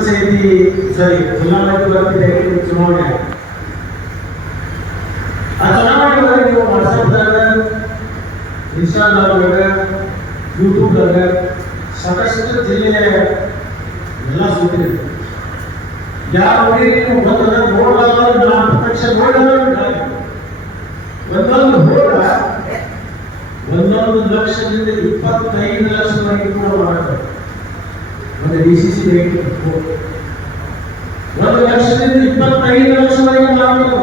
ಪಂಚಾಯತಿ ಸಾರಿ ಜಿಲ್ಲಾ ಪಂಚಾಯತಿ ಚುನಾವಣೆ ಆಗಿದೆ. ಆ ಚುನಾವಣೆ ಒಳಗೆ ನೀವು ವಾಟ್ಸಪ್ದಾಗ ಇನ್ಸ್ಟಾಗ್ರಾಮ್ದಾಗ ಯೂಟ್ಯೂಬ್ದಾಗ ಸಾಕಷ್ಟು ಜಿಲ್ಲೆಯ ಎಲ್ಲ ಸುದ್ದಿ ಯಾರು ನೋಡಿ ನೀವು ಬಂದ್ರೆ ನೋಡೋದು ನಾನು ಪ್ರತ್ಯಕ್ಷ ನೋಡೋದು ಒಂದೊಂದು ಹೋಗ ಒಂದೊಂದು ಲಕ್ಷದಿಂದ ಇಪ್ಪತ್ತೈದು ಲಕ್ಷದವರೆಗೆ ಕೂಡ ಮಾಡ್ತಾರೆ ಒಂದು ಡಿ ಸಿ ಸಿ ಒಂದು ಲಕ್ಷದಿಂದ ಇಪ್ಪತ್ತೈದು ಲಕ್ಷವರೆಗೆ ಮಾಡೋ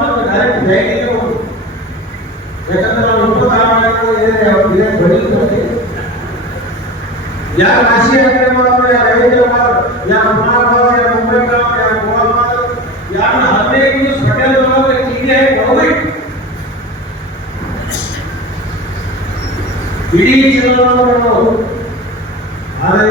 ಮತ್ತೆ ಡೈರೆಕ್ಟ್ ನಾವು ಯಾರು ಕಾಶಿ ಯಾರು ಯಾರು ಉನ್ನಾವ್ విడి జిల్లాలో మనం ఆదాయ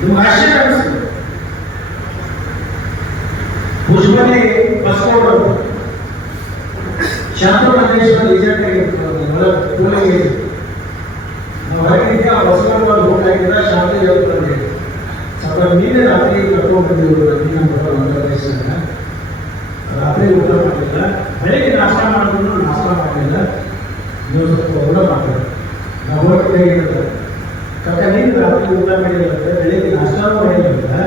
ಕೊಟ್ಟಿದ್ರೆ ನಮ್ಮ ಹಣ ಅವ್ರು ತಗೊಂಡವ್ರು ಯಾರು ತಗೊಂಡಿದ್ರೆ ಅವ್ರ ಹಣ ಒಂದು ಪೈಸೆ ಒಂದು ಬೇರೆ ದಿವಸದ ನೂರು ಮಂದಿ ಕರ್ಕೊಂಡೋಗಿ ಇನ್ನು ಇಪ್ಪತ್ತು ಜನ ಹೇಳಿದ್ರು ನಾಳೆ ಮುಂಜಾನೆ ನಾವು ನಮ್ಮ ಗಾಡಿ ತಗೊಂಡು ನಾವು ಬರ್ತೀವಿ ಬರ್ತೀವಿ ಹೋಗ್ತೀವಿ ಇವಾಗ ನಾವು ಬರ್ತೀವಿ ಹಾಗೆ ಅದು ವಿಶ್ವಾಸ ಸರ್ಕಾರ ಬೇಗ ಹೋಗ ನಗರ ಬಸವನಗರದಲ್ಲಿ ಹೋಗ್ಬೇಕು ನಿಮ್ಗೆ ಆಶ್ಚರ್ಯ ಅನಿಸ್ತದೆ ಭುಜಬಲಿ ಬಸವನಗರ ಶಾಂತಮಂಜೇಶ್ವರ ಏಜೆಂಟ್ ಆಗಿರ್ತಾರೆ ಪೂಲಿಗೆ ನಾವು ಹಾಕಿದ್ದೆ ಆ ಬಸವನಗರ ಹೋಗಿ ಹಾಕಿದ್ರೆ ಶಾಂತಿ ಹೇಳ್ತಾರೆ ಸ್ವಲ್ಪ ನೀನೇ ರಾತ್ರಿ ಕರ್ಕೊಂಡು ಬಂದಿದ್ರು ನೀನು ಬಾಂಗ್ಲಾದೇಶದಿಂದ ರಾತ್ರಿ ಊಟ ಮಾಡಲಿಲ್ಲ ಬೆಳಿಗ್ಗೆ ನಾಷ್ಟ ಮಾಡಿದ್ರು ನಾಷ್ಟ ಮಾಡಲಿಲ್ಲ ನೀವು ಸ್ವಲ್ಪ ಊಟ ಮಾಡ್ತಾರೆ ನಾವು ಹೋಗಿ ಹೇಳಿದ್ರೆ ಕಕ್ಕ ನೀನು ರಾತ್ರಿ ಊಟ ಮಾಡಿಲ್ಲ ಅಂದ್ರೆ ಬೆಳಿಗ್ಗೆ ನಾಷ್ಟನೂ ಹೇಳಿದ್ರೆ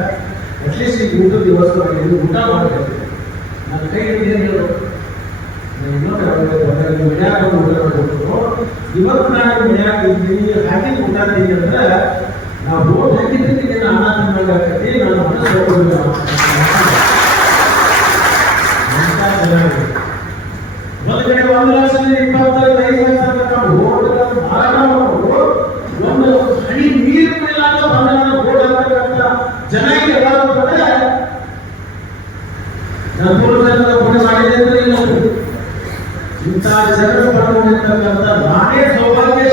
ಅಟ್ಲೀಸ್ಟ್ ಈಗ ಊಟದ ಮಾಡಿದ್ರು ಊಟ ಮಾಡಬೇಕು ನನ್ನ ಕೈ ಹಿಡಿದು ಏನು ಹೇಳು ಇನ್ನೊಂದು ಊಟ ಮಾಡಬೇಕು ಇವತ್ತು ನಾನು ಮನ್ಯಾಗ ಊಟ ತಿಂತೀನಿ ಅಂದ್ರೆ ನಾವು ರೋಡ್ ಹಾಕಿದ್ದಕ್ಕೆ ನಾನು ಅನ್ನ ತಿನ್ನೋದಾಗತ್ತೆ ನಾನು ಒಂದು ಕಡೆ ಲಕ್ಷದ ಇಪ್ಪತ್ತೈದು డబ్బులు వాడే దగ్గర ఇంత జరగడం అంతా నానే సౌభాగ్య